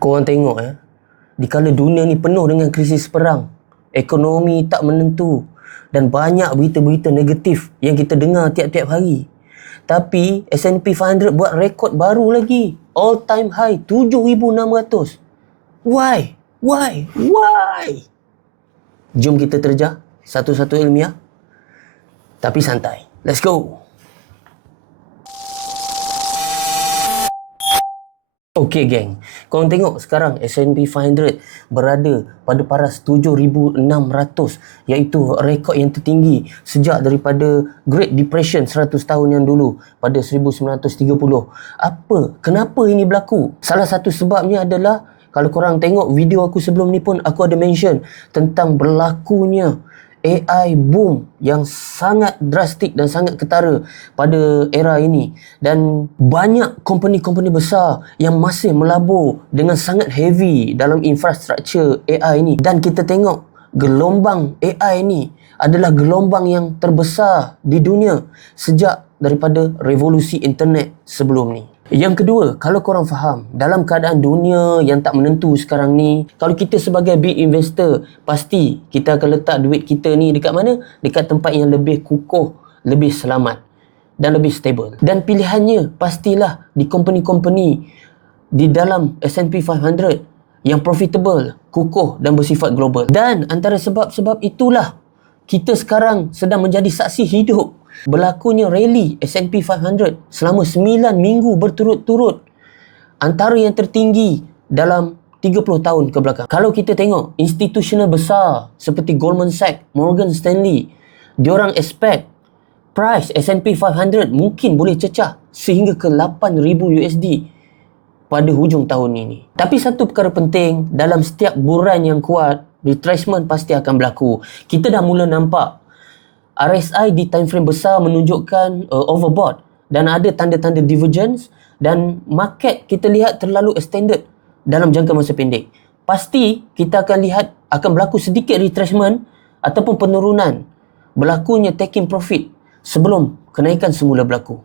Korang tengok di kala dunia ni penuh dengan krisis perang, ekonomi tak menentu dan banyak berita-berita negatif yang kita dengar tiap-tiap hari. Tapi S&P 500 buat rekod baru lagi. All time high 7,600. Why? Why? Why? Jom kita terjah satu-satu ilmiah. Tapi santai. Let's go. Okey geng, korang tengok sekarang S&P 500 berada pada paras 7,600, iaitu rekod yang tertinggi sejak daripada Great Depression 100 tahun yang dulu pada 1930. Kenapa ini berlaku? Salah satu sebabnya adalah, kalau korang tengok video aku sebelum ni pun aku ada mention tentang berlakunya AI boom yang sangat drastik dan sangat ketara pada era ini, dan banyak company-company besar yang masih melabur dengan sangat heavy dalam infrastruktur AI ini. Dan kita tengok gelombang AI ini adalah gelombang yang terbesar di dunia sejak daripada revolusi internet sebelum ni. Yang kedua, kalau korang faham, dalam keadaan dunia yang tak menentu sekarang ni, kalau kita sebagai big investor, pasti kita akan letak duit kita ni dekat mana? Dekat tempat yang lebih kukuh, lebih selamat dan lebih stable. Dan pilihannya pastilah di company-company di dalam S&P 500 yang profitable, kukuh dan bersifat global. Dan antara sebab-sebab itulah kita sekarang sedang menjadi saksi hidup berlakunya rally S&P 500 selama 9 minggu berturut-turut, antara yang tertinggi dalam 30 tahun ke belakang. Kalau kita tengok institutional besar seperti Goldman Sachs, Morgan Stanley, diorang expect price S&P 500 mungkin boleh cecah sehingga ke 8,000 USD pada hujung tahun ini. Tapi satu perkara penting, dalam setiap buran yang kuat, retracement pasti akan berlaku. Kita dah mula nampak RSI di time frame besar menunjukkan overbought dan ada tanda-tanda divergence, dan market kita lihat terlalu extended dalam jangka masa pendek. Pasti kita akan lihat akan berlaku sedikit retracement ataupun penurunan, berlakunya taking profit sebelum kenaikan semula berlaku.